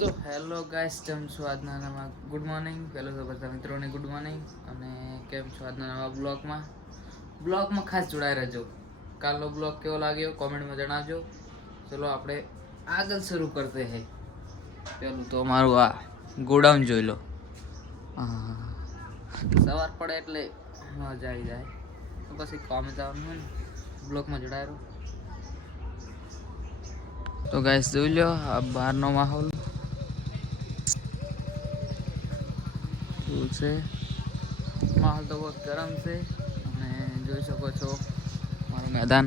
તો hello guys, કેમ છો? આજના નવા ગુડ મોર્નિંગ. પહેલો તો બધા મિત્રોને ગુડ મોર્નિંગ. અને કેમ છો આજના નવા બ્લોગમાં ખાસ જોડાઈ રહેજો. કાલનો બ્લોગ કેવો લાગ્યો કોમેન્ટમાં જણાવજો. ચલો આપણે આગળ શરૂ કરતે હે. પેલું તો અમારું આ ગોડાઉન જોઈ લો. સવાર પડે એટલે મજા આવી જાય. તો પછી કામ જવાનું હોય ને, બ્લોગમાં જોડાય રહો. તો ગાઈસ જોઈ લો આ બહારનો માહોલ છે. માહોલ તો બહુ ગરમ છે અને જોઈ શકો છો મારું મેદાન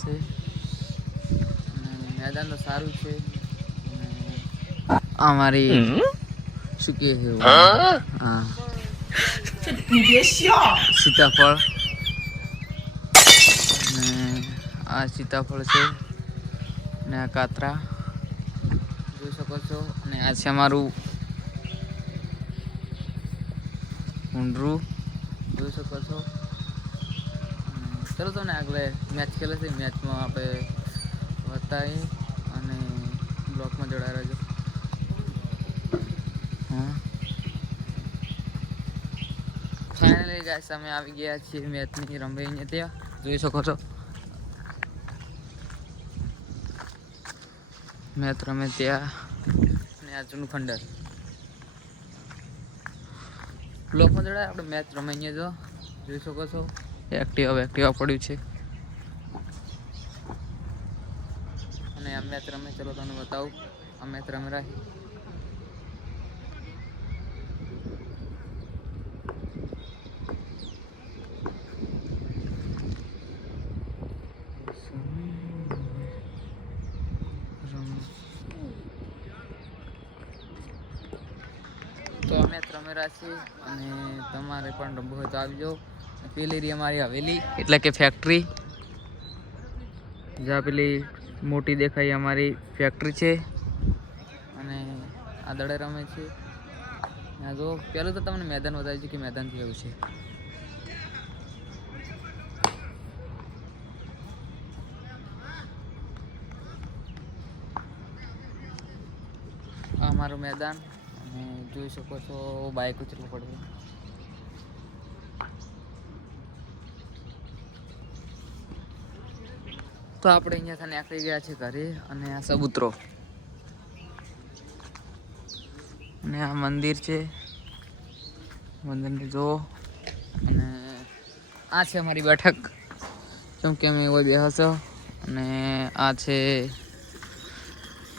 છે. મેદાન તો સારું છે. અમારી શું કે છે સીતાફળ, અને આ સીતાફળ છે ને આ કાતરા જોઈ શકો છો. અને આ છે અમારું ઊંડરું જોઈ શકો છો. ચલો તમને આગળ મેચ ખેલે છે, મેચમાં આપણે બતાવીએ અને બ્લોકમાં જોડાઈ રહેજો. ફાઇનલી ગાઈસ અમે આવી ગયા છીએ મેચની રમવાની. ત્યાં જોઈ શકો છો મેચ રમે ત્યાં. અને આ જૂનું ખંડર બ્લોકમાં જોડાય આપણે મેચ રમાઈએ. જો જોઈ શકો છો એક્ટિવા પડ્યું છે અને આ મેચ રમે. ચલો તમને બતાવું આ મેચ રમે રાખી. તો અમે રમેરા છીએ અને તમારે પણ રમવું હોય તો આવજો. પેલી રહી અમારી હવેલી એટલે કે ફેક્ટરી. જ્યાં પેલી મોટી દેખાઈ અમારી ફેક્ટરી છે અને આ દડે રમે છે. જો પેલું તો તમને મેદાન બતાવી છે કે મેદાન કેવું છે. આ અમારું મેદાન અને જોઈ શકો છો બાઇક ઉચરવું પડે. તો આપણે અહીંયાથી નીકળી ગયા છે ઘરે. અને આ સબૂતરો અને આ મંદિર છે, મંદિરને જો. અને આ છે અમારી બેઠક, કેમ કે અમે એવો બેહશો. અને આ છે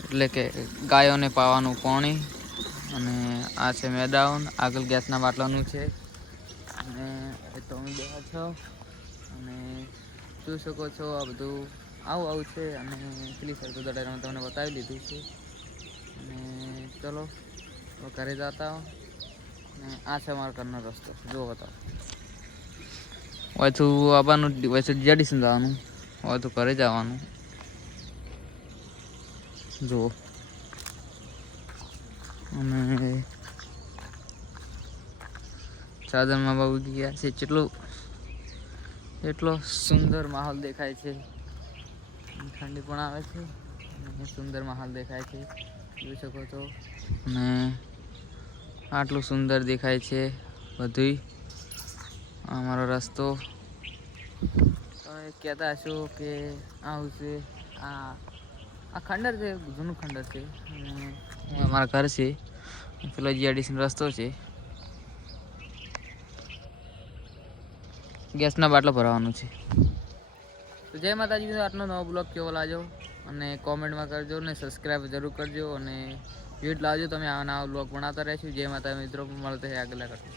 એટલે કે ગાયોને પાવાનું પાણી. અને આ છે મેદાન, આગળ ગેસના બાટલાનું છે. અને એ તો અમે બેઠા છો અને જોઈ શકો છો આ બધું આવું છે. અને પેલી સરતો દડામાં તમને બતાવી દીધું છે. અને ચલો ઘરે જતા. અને આ છે અમારો ઘરનો રસ્તો. જો બતાવો વૈથું આવવાનું, વૈથું જેડીસન જવાનું, હવે તો ઘરે જવાનું. જુઓ અને ચાદરમાં બહુ ગયા છે. એટલો સુંદર માહોલ દેખાય છે. ઠંડી પણ આવે છે અને સુંદર માહોલ દેખાય છે, જોઈ શકો છો. અને આટલું સુંદર દેખાય છે બધું અમારો રસ્તો. તમે કહેતા હશો કે આવું છે. આ ખંડર છે, જૂનું ખંડર છે. અને અમારા ઘર છે. પેલો જીઆરડીસી રસ્તો છે. ગેસના બાટલો ભરવાનું છે. તો જય માતાજી. આટલો નવો બ્લોગ કેવો લાગ્યો અને કોમેન્ટમાં કરજો ને સબસ્ક્રાઈબ જરૂર કરજો. અને વિડીયો લાવજો. તમે આવા નવા બ્લોગ બનાવતા રહેશું. જય માતા મિત્રો, મળતે આગળ કરશું.